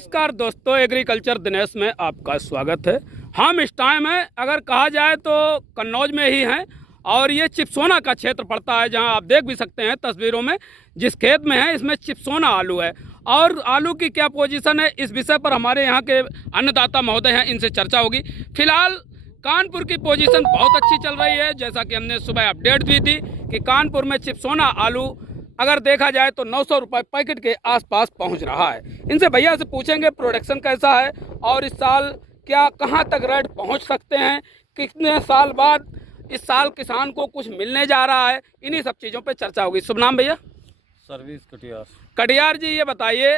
नमस्कार दोस्तों, एग्रीकल्चर दिनेश में आपका स्वागत है। हम इस टाइम है अगर कहा जाए तो कन्नौज में ही हैं और ये चिपसोना का क्षेत्र पड़ता है, जहां आप देख भी सकते हैं तस्वीरों में। जिस खेत में है इसमें चिपसोना आलू है और आलू की क्या पोजीशन है, इस विषय पर हमारे यहाँ के अन्नदाता महोदय हैं, इनसे चर्चा होगी। फिलहाल कानपुर की पोजीशन बहुत अच्छी चल रही है, जैसा कि हमने सुबह अपडेट दी थी कि कानपुर में चिपसोना आलू अगर देखा जाए तो 900 रुपये पैकेट के आसपास पहुंच रहा है। इनसे भैया से पूछेंगे प्रोडक्शन कैसा है और इस साल क्या कहां तक रेट पहुंच सकते हैं, कितने साल बाद इस साल किसान को कुछ मिलने जा रहा है, इन्हीं सब चीज़ों पे चर्चा होगी। शुभ नाम भैया? सर्विस कटियार। कटियार जी, ये बताइए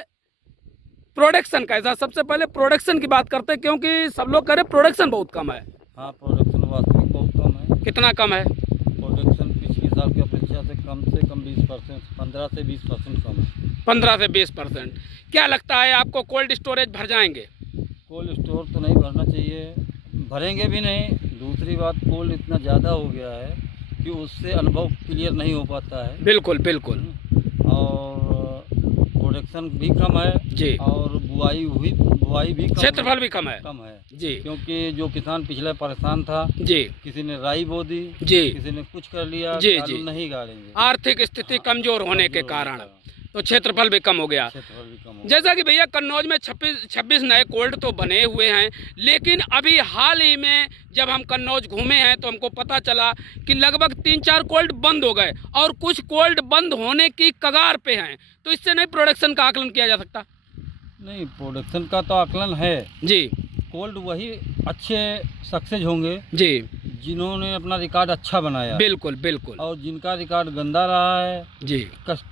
प्रोडक्शन कैसा। सबसे पहले प्रोडक्शन की बात करते हैं, क्योंकि सब लोग कह रहे प्रोडक्शन बहुत कम है। हाँ, प्रोडक्शन वास्तविक बहुत कम है। कितना कम है? प्रोडक्शन पिछले साल की अपेक्षा से कम 20%, 15 से 20% कम है। 15 से 20%। क्या लगता है आपको, कोल्ड स्टोरेज भर जाएंगे? कोल्ड स्टोर तो नहीं भरना चाहिए, भरेंगे भी नहीं। दूसरी बात, कोल्ड इतना ज़्यादा हो गया है कि उससे अनुभव क्लियर नहीं हो पाता है। बिल्कुल बिल्कुल। और प्रोडक्शन भी कम है जी, और बुआई भी कम, क्षेत्रफल भी कम है जी। क्योंकि जो किसान पिछले परेशान था जी, किसी ने राई बो दी जी, किसी ने कुछ कर लिया, जी, आलू जी। नहीं गाड़ेंगे। आर्थिक स्थिति कमजोर होने के कारण तो क्षेत्रफल भी कम हो गया। जैसा कि भैया कन्नौज में 26 नए कोल्ड तो बने हुए हैं, लेकिन अभी हाल ही में जब हम कन्नौज घूमे हैं तो हमको पता चला कि लगभग 3-4 कोल्ड बंद हो गए और कुछ कोल्ड बंद होने की कगार पे हैं। तो इससे नहीं प्रोडक्शन का आकलन किया जा सकता? नहीं, प्रोडक्शन का तो आकलन है जी। कोल्ड वही अच्छे सक्सेस होंगे जी जिन्होंने अपना रिकॉर्ड अच्छा बनाया। बिल्कुल बिल्कुल। और जिनका रिकॉर्ड गंदा रहा है जी,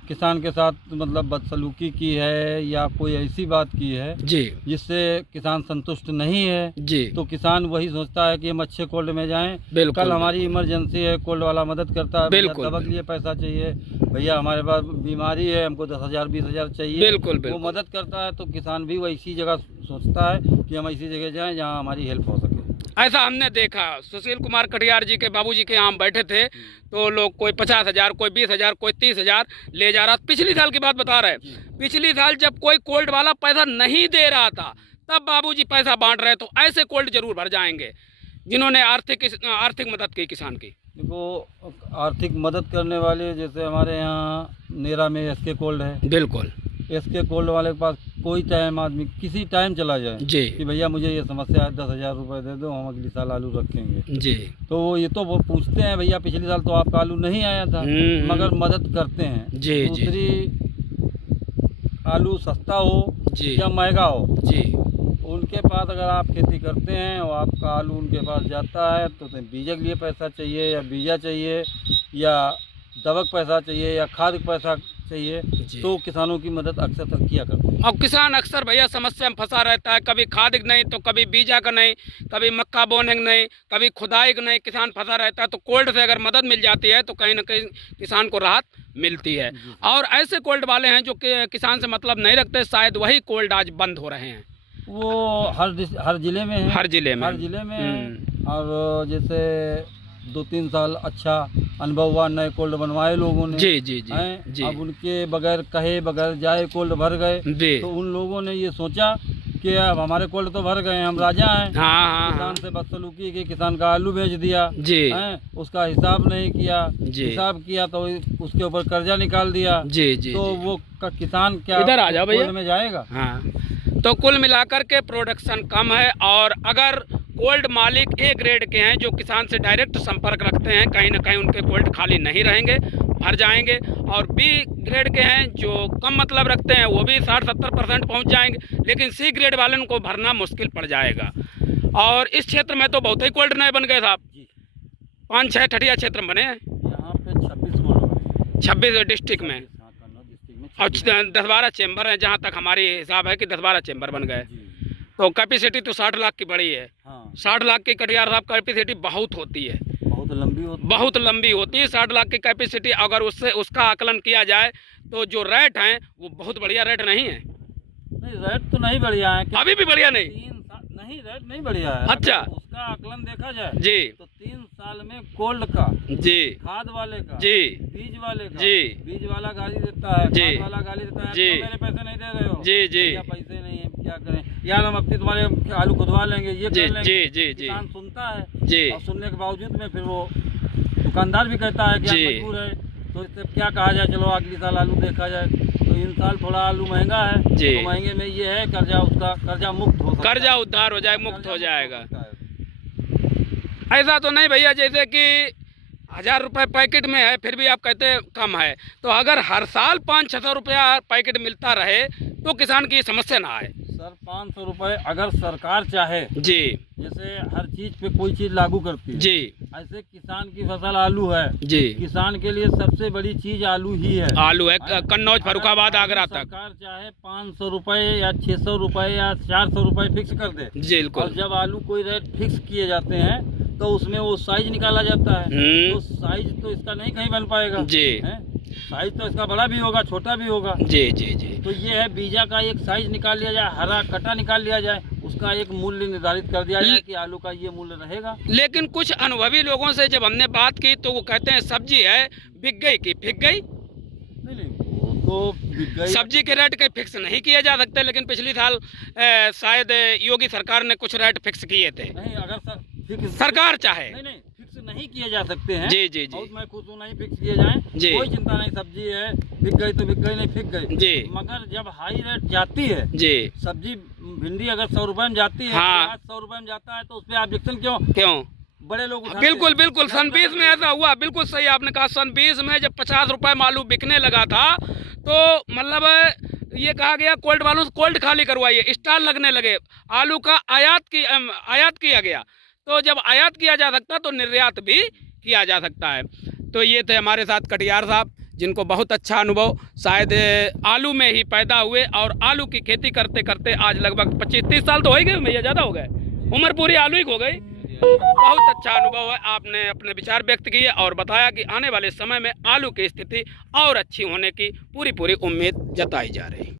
किसान के साथ मतलब बदसलूकी की है या कोई ऐसी बात की है जी जिससे किसान संतुष्ट नहीं है जी, तो किसान वही सोचता है कि हम अच्छे कोल्ड में जाएं। कल हमारी इमरजेंसी है, कोल्ड वाला मदद करता है, दवा के लिए पैसा चाहिए, भैया हमारे पास बीमारी है, हमको 10,000 20,000 चाहिए। बिल्कुल, वो मदद करता है तो किसान भी वैसी जगह सोचता है कि हम ऐसी जगह जाएं जहां हमारी हेल्प हो सके। ऐसा हमने देखा, सुशील कुमार कटियार जी के बाबूजी के यहाँ बैठे थे तो लोग कोई 50,000, कोई 20,000, कोई 30,000 ले जा रहा। पिछली साल की बात बता रहे, पिछली साल जब कोई कोल्ड वाला पैसा नहीं दे रहा था तब बाबूजी पैसा बांट रहे। तो ऐसे कोल्ड जरूर भर जाएंगे जिन्होंने आर्थिक मदद की किसान की। देखो, आर्थिक मदद करने वाले जैसे हमारे यहाँ नेरा में एसके कोल्ड है। बिल्कुल, एसके कोल्ड वाले के पास कोई टाइम आदमी किसी टाइम चला जाए जी कि भैया मुझे ये समस्या है, 10,000 रुपये दे दो, हम अगली साल आलू रखेंगे जी। तो वो पूछते हैं भैया पिछले साल तो आपका आलू नहीं आया था, मगर मदद करते हैं जी। दूसरी, आलू सस्ता हो जी या महंगा हो जी, उनके पास अगर आप खेती करते हैं और आपका आलू उनके पास जाता है तो बीज के लिए पैसा चाहिए या बीजा चाहिए या दवक पैसा चाहिए या खाद पैसा चाहिए, तो किसानों की मदद अक्सर किया करते हैं। और किसान अक्सर भैया समस्या में फंसा रहता है, कभी खाद नहीं तो कभी बीजा का नहीं, कभी मक्का बोने का नहीं, कभी खुदाई का नहीं, किसान फंसा रहता है। तो कोल्ड से अगर मदद मिल जाती है तो कहीं ना कहीं किसान को राहत मिलती है। और ऐसे कोल्ड वाले हैं जो किसान से मतलब नहीं रखते, शायद वही कोल्ड आज बंद हो रहे हैं। वो हर जिले में है, हर जिले में है। और जैसे 2-3 साल अच्छा अनुभव हुआ, नए कोल्ड बनवाए लोगों ने जी जी जी, जी। अब उनके बगैर कहे बगैर जाए कोल्ड भर गए, तो उन लोगों ने ये सोचा कि अब हमारे कोल्ड तो भर गए, हम राजा हैं। हाँ, किसान से बदसलूकी की, किसान का आलू बेच दिया जी, उसका हिसाब नहीं किया जी, हिसाब किया तो उसके ऊपर कर्जा निकाल दिया जी जी, तो जी। वो किसान क्या इधर आ जाओ भैया में जाएगा? हाँ, तो कुल मिलाकर के प्रोडक्शन कम है। और अगर कोल्ड मालिक ए ग्रेड के हैं जो किसान से डायरेक्ट संपर्क रखते हैं, कहीं ना कहीं उनके कोल्ड खाली नहीं रहेंगे, भर जाएंगे। और बी ग्रेड के हैं जो कम मतलब रखते हैं वो भी 60-70% पहुंच जाएंगे, लेकिन सी ग्रेड वाले को भरना मुश्किल पड़ जाएगा। और इस क्षेत्र में तो बहुत ही कोल्ड नए बन गए साहब, 5-6 ठठिया क्षेत्र बने हैं यहाँ पे, 26 डिस्ट्रिक्ट में और 10-12 चैम्बर हैं, जहाँ तक हमारी हिसाब है कि 10-12 चैम्बर बन गए। तो कैपेसिटी तो 60 लाख की बड़ी है। हाँ। 60 लाख की कटियार साहब कैपेसिटी बहुत होती है, बहुत लंबी होती है 60 लाख की कैपेसिटी। अगर उसका आकलन किया जाए तो जो रेट हैं वो बहुत बढ़िया रेट नहीं है। नहीं, रेट तो नहीं बढ़िया है, अभी भी बढ़िया नहीं, रेट नहीं बढ़िया है। अच्छा, उसका आकलन देखा जाए जी तो 3 साल में कोल्ड का जी, खाद वाले का जी, बीज वाले का जी, बीज वाला गाली देता है जी, खाद वाला गाली देता है जी, तो मेरे पैसे नहीं दे रहे हो जी जी, पैसे नहीं है, क्या करें यार, हम अपनी तुम्हारे आलू खुदवा लेंगे, ये कर लेंगे। जी किसान सुनता है जी, और सुनने के बावजूद में फिर वो दुकानदार भी कहता है कि आप मजबूर है, तो इससे क्या कहा जाए, चलो अगली साल आलू देखा जाए। तो इन साल थोड़ा आलू महंगा है, तो महंगे में ये है कर्जा मुक्त हो सकता है, कर्जा उद्धार हो जाए, मुक्त हो जाएगा। ऐसा तो नहीं भैया जैसे कि 1000 रुपये पैकेट में है फिर भी आप कहते हैं कम है, तो अगर हर साल 500-600 रुपया पैकेट मिलता रहे तो किसान की समस्या ना आए। सर 500 रुपये अगर सरकार चाहे जी, जैसे हर चीज पे कोई चीज लागू करती है जी, ऐसे किसान की फसल आलू है जी, किसान के लिए सबसे बड़ी चीज आलू ही है, आलू है। कन्नौज, फर्रुखाबाद, आगरा तक सरकार चाहे 500 रुपये या 600 रुपये या 400 रुपये फिक्स कर दे, बिल्कुल। और जब आलू कोई रेट फिक्स किए जाते हैं तो उसमें वो साइज निकाला जाता है, तो साइज तो इसका नहीं कहीं बन पाएगा जी, साइज तो इसका बड़ा भी होगा छोटा भी होगा जी जी जी। तो ये है बीजा का एक साइज निकाल लिया जाए, हरा कटा निकाल लिया जाए, उसका एक मूल्य निर्धारित कर दिया जाए कि आलू का ये मूल्य रहेगा। लेकिन कुछ अनुभवी लोगों से जब हमने बात की तो वो कहते हैं सब्जी है बिक गई कि फिक गई। नहीं वो तो बिक गई, सब्जी के रेट कहीं फिक्स नहीं किए जा सकते, लेकिन पिछली साल शायद योगी सरकार ने कुछ रेट फिक्स किए थे। नहीं अगर सरकार चाहे नहीं फिक्स नहीं किए जा सकते हैं जी जी जी, मैं खुद नहीं फिक्स किए जाए जी, कोई चिंता नहीं, सब्जी है बिक गई तो बिक गई, नहीं फिक गई जी। मगर जब हाई रेट जाती है जी, सब्जी भिंडी अगर 100 रुपए में जाती है, हाँ, 100 रुपए में जाता है तो उस पर ऑब्जेक्शन क्यों बड़े लोग बिल्कुल बिल्कुल। सन 20 में ऐसा हुआ, बिल्कुल सही आपने कहा। सन 20 में जब 50 रुपए में आलू बिकने लगा था तो मतलब ये कहा गया कोल्ड वालों से कोल्ड खाली करवाइए, स्टॉल लगने लगे, आलू का आयात किया गया। तो जब आयात किया जा सकता तो निर्यात भी किया जा सकता है। तो ये थे हमारे साथ कटियार साहब, जिनको बहुत अच्छा अनुभव शायद आलू में ही पैदा हुए और आलू की खेती करते करते आज लगभग 25-30 साल तो हो ही गए भैया, ज़्यादा हो गए, उम्र पूरी आलू ही हो गई। बहुत अच्छा अनुभव है, आपने अपने विचार व्यक्त किए और बताया कि आने वाले समय में आलू की स्थिति और अच्छी होने की पूरी उम्मीद जताई जा रही है।